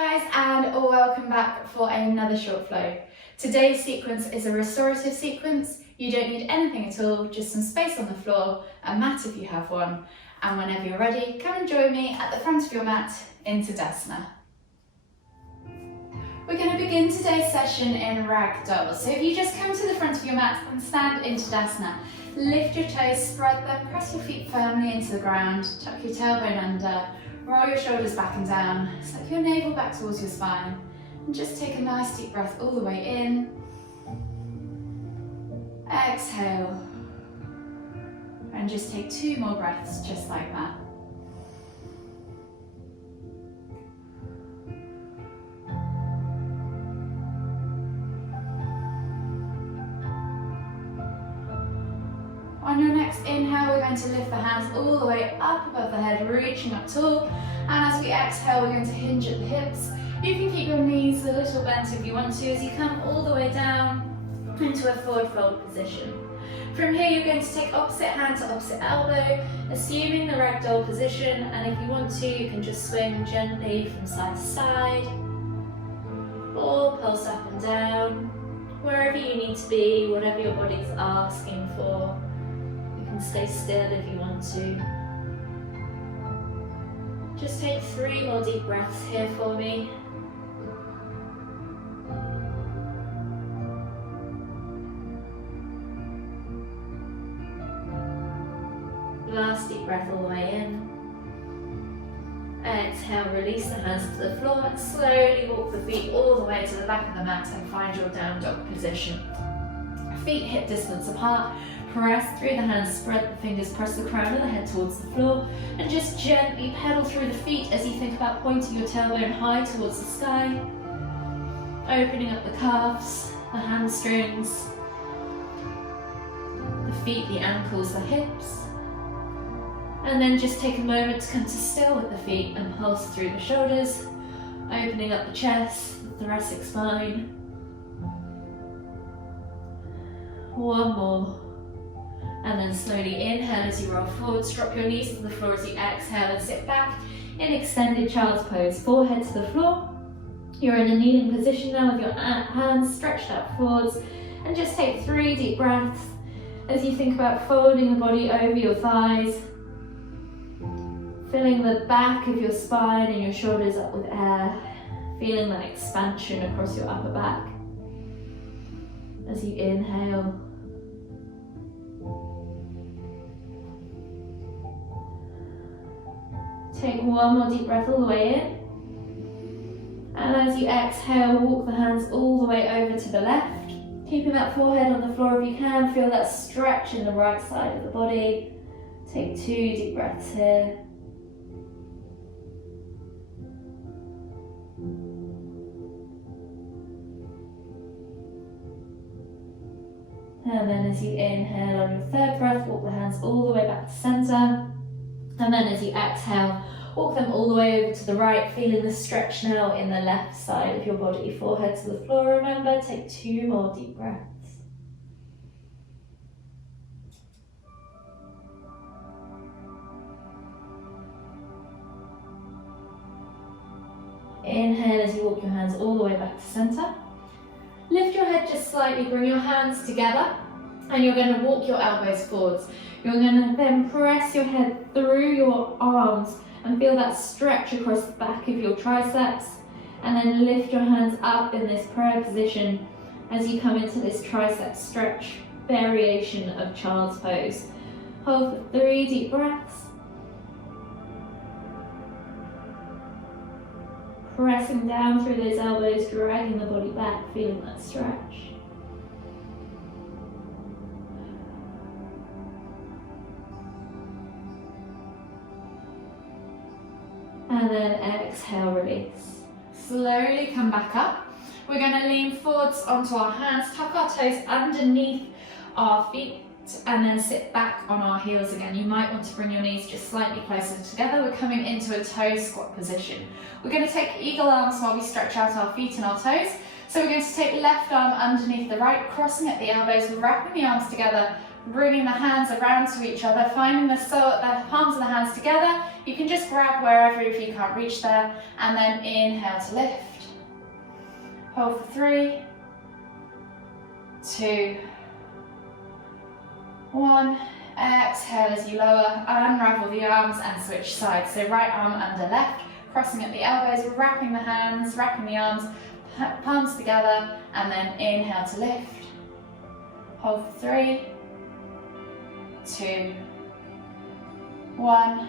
guys, and welcome back for another short flow. Today's sequence is a restorative sequence. You don't need anything at all, just some space on the floor, a mat if you have one, and whenever you're ready, come and join me at the front of your mat in Tadasana. We're going to begin today's session in Ragdoll. So if you just come to the front of your mat and stand in Tadasana, lift your toes, spread them, press your feet firmly into the ground, tuck your tailbone under, roll your shoulders back and down, suck your navel back towards your spine, and just take a nice deep breath all the way in. Exhale. And just take 2 more breaths just like that. On your next inhale, we're going to lift the hands all the way up above the head, reaching up tall. And as we exhale, we're going to hinge at the hips. You can keep your knees a little bent if you want to as you come all the way down into a forward fold position. From here, you're going to take opposite hand to opposite elbow, assuming the ragdoll position. And if you want to, you can just swing gently from side to side, or pulse up and down, wherever you need to be, whatever your body's asking for. Stay still if you want to. Just take 3 more deep breaths here for me. Last deep breath all the way in. Exhale, release the hands to the floor and slowly walk the feet all the way to the back of the mat and find your down dog position. Feet hip distance apart. Press through the hands, spread the fingers, press the crown of the head towards the floor, and just gently pedal through the feet as you think about pointing your tailbone high towards the sky, opening up the calves, the hamstrings, the feet, the ankles, the hips, and then just take a moment to come to still with the feet and pulse through the shoulders, opening up the chest, the thoracic spine. One more. And then slowly inhale as you roll forwards, drop your knees to the floor as you exhale and sit back in extended child's pose, forehead to the floor. You're in a kneeling position now with your hands stretched out forwards, and just take 3 deep breaths as you think about folding the body over your thighs, filling the back of your spine and your shoulders up with air, feeling that expansion across your upper back as you inhale. Take 1 more deep breath all the way in. And as you exhale, walk the hands all the way over to the left. Keeping that forehead on the floor if you can. Feel that stretch in the right side of the body. Take 2 deep breaths here. And then as you inhale on your 3rd breath, walk the hands all the way back to center. And then as you exhale, walk them all the way over to the right, feeling the stretch now in the left side of your body, forehead to the floor. Remember, take 2 more deep breaths. Inhale as you walk your hands all the way back to center. Lift your head just slightly, bring your hands together, and you're going to walk your elbows forwards. You're going to then press your head through your arms and feel that stretch across the back of your triceps, and then lift your hands up in this prayer position as you come into this tricep stretch variation of child's pose. Hold for 3 deep breaths. Pressing down through those elbows, dragging the body back, feeling that stretch. And then exhale, release. Slowly come back up. We're going to lean forwards onto our hands, tuck our toes underneath our feet, and then sit back on our heels again. You might want to bring your knees just slightly closer together. We're coming into a toe squat position. We're going to take eagle arms while we stretch out our feet and our toes. So we're going to take left arm underneath the right, crossing at the elbows, wrapping the arms together, bringing the hands around to each other, finding the palms of the hands together, You can just grab wherever if you can't reach there, and then inhale to lift. Hold for 3, 2, 1. Exhale as you lower, unravel the arms and switch sides. So right arm under left, crossing at the elbows, wrapping the hands, wrapping the arms, palms together, and then inhale to lift. Hold for 3, 2, 1.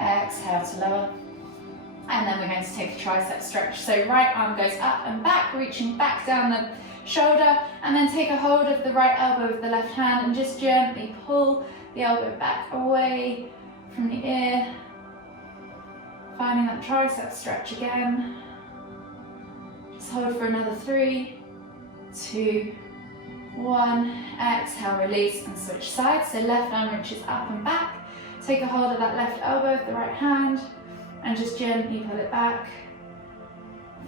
Exhale to lower. And then we're going to take a tricep stretch. So right arm goes up and back, reaching back down the shoulder, and then take a hold of the right elbow with the left hand and just gently pull the elbow back away from the ear. Finding that tricep stretch again. Just hold for another 3, 2, 1. Exhale, release and switch sides. So left arm reaches up and back. Take a hold of that left elbow with the right hand and just gently pull it back.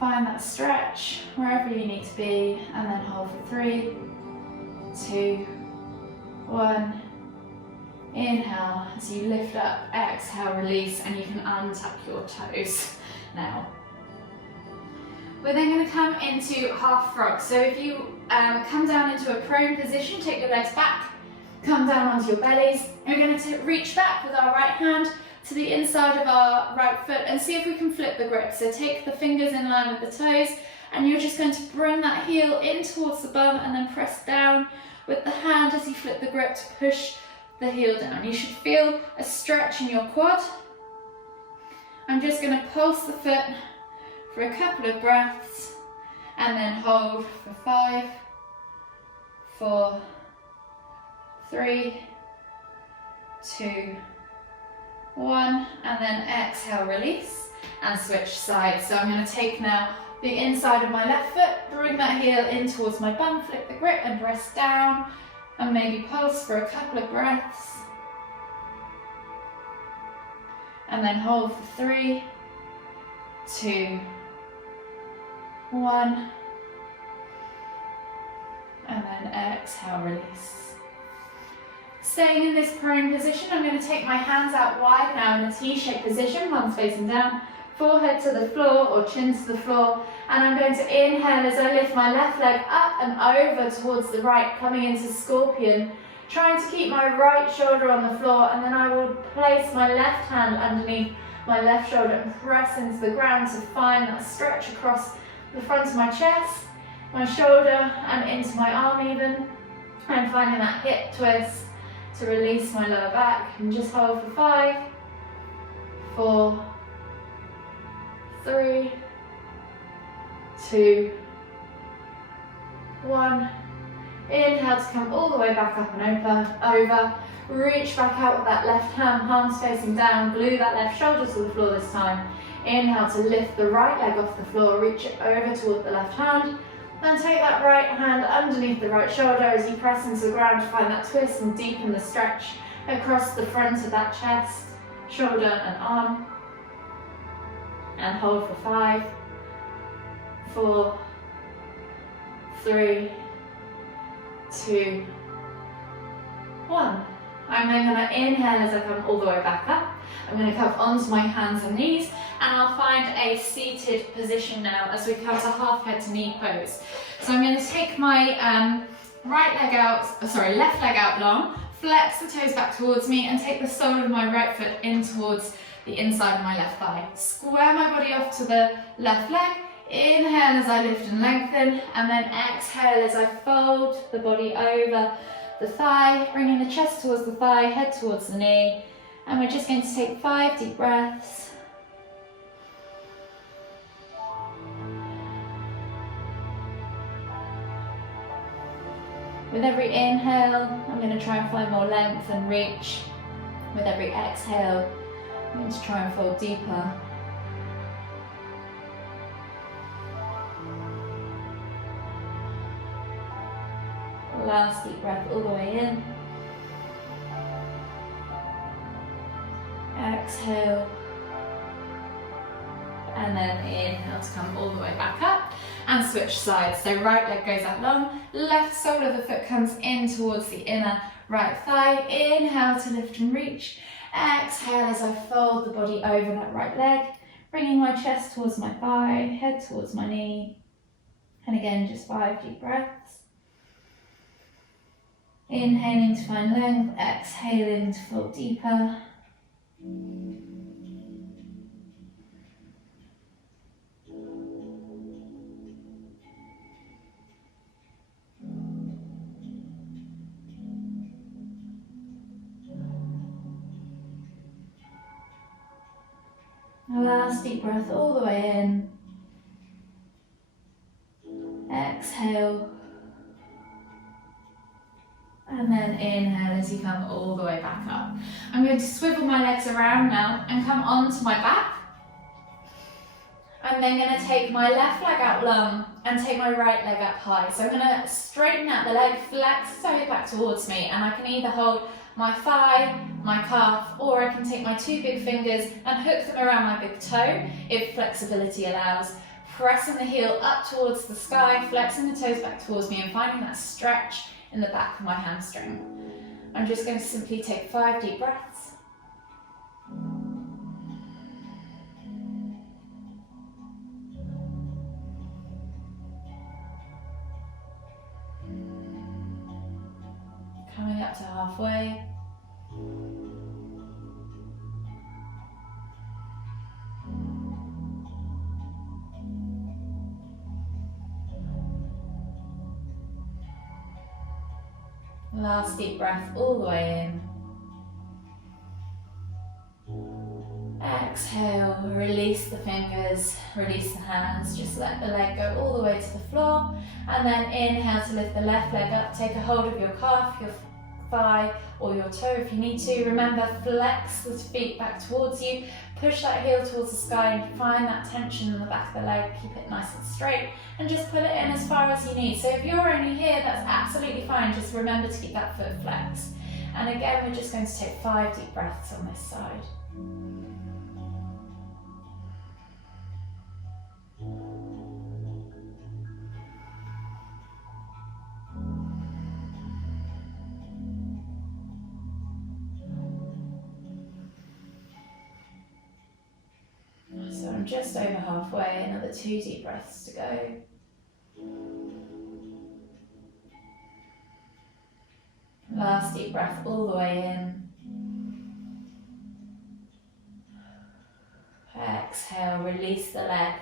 Find that stretch wherever you need to be, and then hold for 3, 2, 1. Inhale as you lift up, exhale, release, and you can untap your toes now. We're then going to come into half frog. So if you come down into a prone position, take your legs back, come down onto your bellies. We're going to reach back with our right hand to the inside of our right foot and see if we can flip the grip. So take the fingers in line with the toes, and you're just going to bring that heel in towards the bum and then press down with the hand as you flip the grip to push the heel down. You should feel a stretch in your quad. I'm just going to pulse the foot for a couple of breaths and then hold for 5, 4, 3, 2, 1, and then exhale, release and switch sides. So I'm going to take now the inside of my left foot, bring that heel in towards my bum, flip the grip and press down, and maybe pulse for a couple of breaths. And then hold for 3, 2, 1, and then exhale, release. Staying in this prone position, I'm going to take my hands out wide now in a T-shaped position, palms facing down, forehead to the floor or chin to the floor, and I'm going to inhale as I lift my left leg up and over towards the right, coming into scorpion, trying to keep my right shoulder on the floor, and then I will place my left hand underneath my left shoulder and press into the ground to find that stretch across the front of my chest, my shoulder, and into my arm even, and finding that hip twist to release my lower back, and just hold for 5, 4, 3, 2, 1. Inhale to come all the way back up and over. Reach back out with that left hand, palms facing down, glue that left shoulder to the floor this time. Inhale to lift the right leg off the floor, reach it over toward the left hand. Then take that right hand underneath the right shoulder as you press into the ground to find that twist and deepen the stretch across the front of that chest, shoulder and arm. And hold for 5, 4, 3, 2, 1. I'm then going to inhale as I come all the way back up. I'm going to come onto my hands and knees, and I'll find a seated position now as we come to half head to knee pose. So I'm going to take my left leg out long, flex the toes back towards me, and take the sole of my right foot in towards the inside of my left thigh. Square my body off to the left leg. Inhale as I lift and lengthen, and then exhale as I fold the body over the thigh, bringing the chest towards the thigh, head towards the knee. And we're just going to take 5 deep breaths. With every inhale, I'm going to try and find more length and reach. With every exhale, I'm going to try and fold deeper. Last deep breath all the way in. Exhale. And then inhale to come all the way back up and switch sides. So right leg goes out long, left sole of the foot comes in towards the inner right thigh. Inhale to lift and reach. Exhale as I fold the body over that right leg, bringing my chest towards my thigh, head towards my knee. And again, just 5 deep breaths. Inhaling to find length, exhaling to fold deeper. Last deep breath all the way in. Exhale. And then inhale as you come all the way back up. I'm going to swivel my legs around now and come onto my back. I'm then going to take my left leg out long and take my right leg up high. So I'm going to straighten out the leg, flex the toe back towards me, and I can either hold my thigh, my calf, or I can take my 2 big fingers and hook them around my big toe if flexibility allows. Pressing the heel up towards the sky, flexing the toes back towards me and finding that stretch in the back of my hamstring. I'm just going to simply take 5 deep breaths. Coming up to halfway. Last deep breath all the way in. Exhale, release the fingers, release the hands, just let the leg go all the way to the floor, and then inhale to lift the left leg up, take a hold of your calf, your thigh or your toe if you need to. Remember, flex the feet back towards you, push that heel towards the sky and find that tension in the back of the leg, keep it nice and straight and just pull it in as far as you need. So if you're only here, that's absolutely fine, just remember to keep that foot flexed. And again, we're just going to take 5 deep breaths on this side. So I'm just over halfway, another 2 deep breaths to go. Last deep breath all the way in. Exhale, release the leg,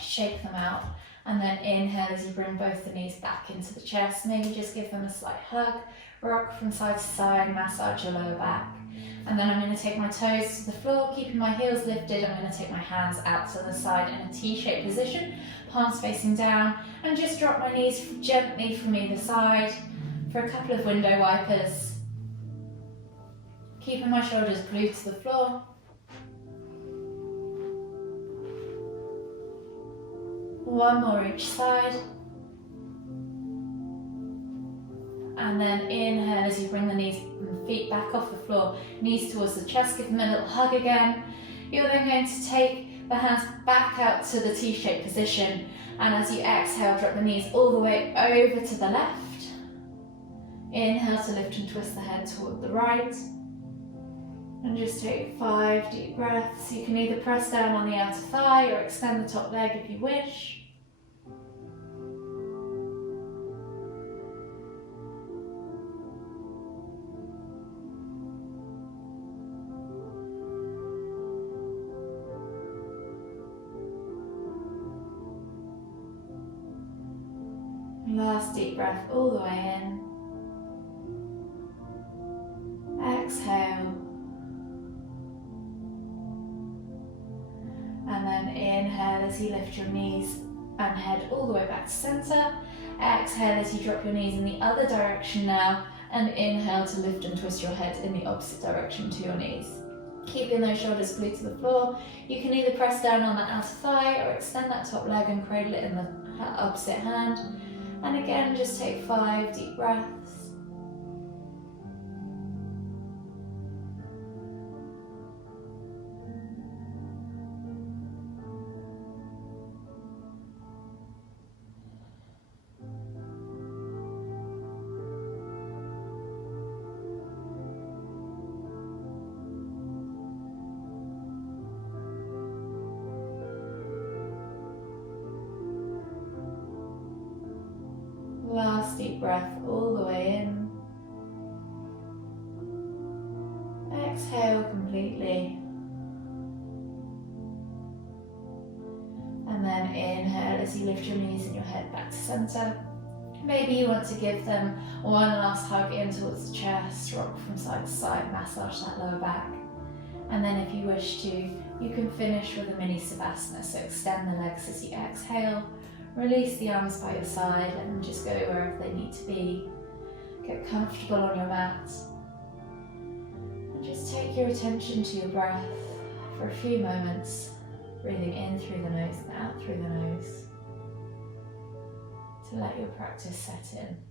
shake them out, and then inhale as you bring both the knees back into the chest. Maybe just give them a slight hug, rock from side to side, massage your lower back. And then I'm going to take my toes to the floor, keeping my heels lifted. I'm going to take my hands out to the side in a T-shaped position, palms facing down, and just drop my knees gently from either side for a couple of window wipers. Keeping my shoulders glued to the floor. One more each side. And then inhale as you bring the knees and feet back off the floor, knees towards the chest, give them a little hug again. You're then going to take the hands back out to the T-shaped position, and as you exhale, drop the knees all the way over to the left. Inhale to lift and twist the head toward the right. And just take 5 deep breaths. You can either press down on the outer thigh or extend the top leg if you wish. Last deep breath all the way in. Exhale. And then inhale as you lift your knees and head all the way back to center. Exhale as you drop your knees in the other direction now, and inhale to lift and twist your head in the opposite direction to your knees. Keeping those shoulders glued to the floor. You can either press down on that outer thigh or extend that top leg and cradle it in the opposite hand. And again, just take 5 deep breaths. Last deep breath all the way in. Exhale completely. And then inhale as you lift your knees and your head back to center. Maybe you want to give them one last hug in towards the chest, rock from side to side, massage that lower back. And then if you wish to, you can finish with a mini Savasana. So extend the legs as you exhale, release the arms by your side, let them just go wherever they need to be. Get comfortable on your mat. And just take your attention to your breath for a few moments, breathing in through the nose and out through the nose, to let your practice set in.